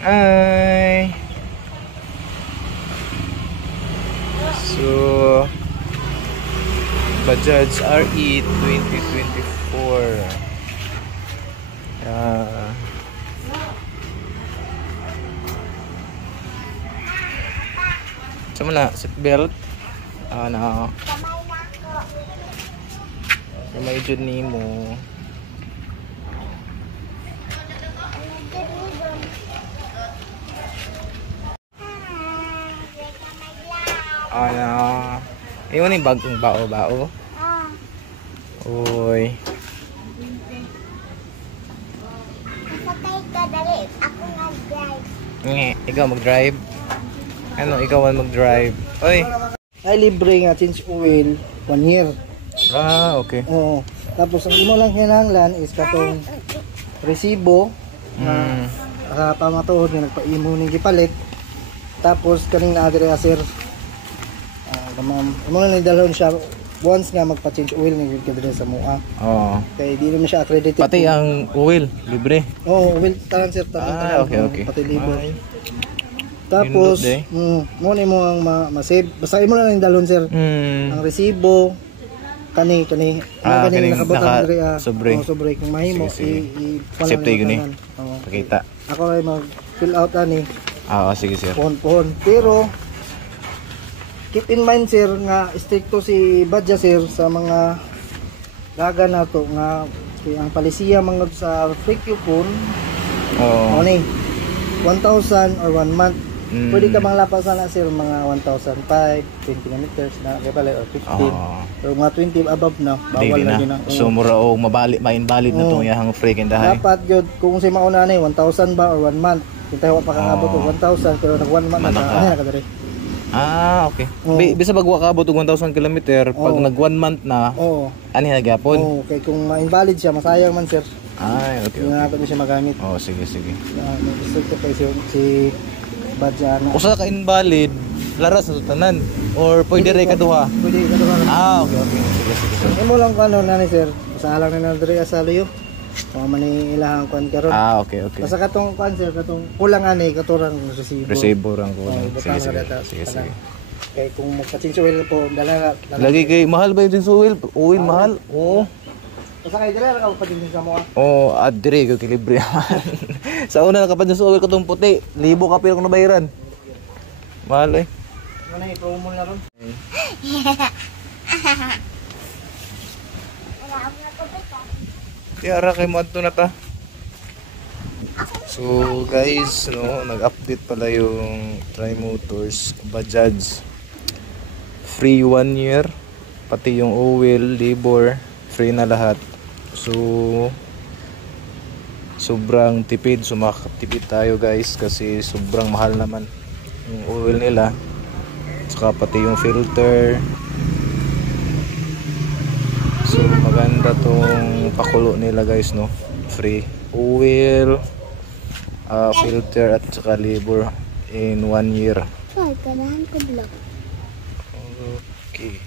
Hi. So Bajaj RE 2024. Sama na seatbelt. Ano? Kamay jud nimo. Ano? Iyon yung bagong bao-bao. Uy. Masakay ka dali. Ako nag-drive. Ikaw mag-drive? Ano? Ikaw ang mag-drive? Uy. Ay libre nga change oil 1 year. Okay. Oo. Tapos ang imo lang kinahanglan is katong resibo na pamatuod nga nagpaimo ning gipalit. Tapos kaning na-adre sir. Imo lang dalhon siya once nga magpa-change oil ni gid sa mua. Oo. Kay di naman siya accredited. Pati ang oil libre. Oo, oil tanan sir tanan. Okay. Pati libre. Tapos mo ni mo ang ma-save. Basta imo lang dalhon sir. Ang resibo kani nakabutang diri sobre. Sobre kung mahimo safety gani. Pakita. Ako ay mag-fill out ani. Sige sir. Pohon. Pero keep in mind sir nga stricto si Badja sir sa mga daga nato nga ang palisiya mangod sa free coupon. Ni 1,000 or 1 month. Pwede ka mang lapas na sir mga 1,005, 20 kilometers na kay pala or 15. Pero mga 20 above na bawal na din. So mura o ma-invalid na tong yahang free kindahay. Dapat gyud kung si mauna ni 1,000 ba or 1 month. Kita wa pa kangabot og 1,000 pero nag 1 month na kadiri. Okay. Bisa bagwa ka abot og 1,000 kilometer pag nag 1 month na. Ani na gyapon. Okay, kung ma-invalid siya masayang man sir. Okay. Hindi na natin siya magamit. Sige. Gusto ko kay si Badja na. Usa ka invalid, laras sa tanan or pwede ray kaduha. Pwede kaduha. Okay. Sige. Imo lang kuno na ni sir. Basahan lang na diri sa luyo. O man ilahang kuan karon. Okay. Basta katong kuan sir, katong kulang ani katurang resibo. Resibo rang ko. Sige. Kay kung magka-change oil po dala lagi kay mahal ba yung oil? Oil mahal? Oo. Basta kay dala ka patingin sa mo. Adre ko kilibre. Sa una nakapadyo sa oil katong puti, 1,000 ka pero kung nabayaran. Mahal eh. Ano na i-promo na ron? Tiara kay mo adto na ta. So guys, nag-update pala yung Trimotors Bajaj. Free 1 year, pati yung oil, labor, free na lahat. So sobrang tipid, sumakatipid tayo guys kasi sobrang mahal naman yung oil nila. Saka pati yung filter. So maganda tong pakulo nila guys, free oil, filter at saka labor in 1 year. Ganahan ko vlog. Okay.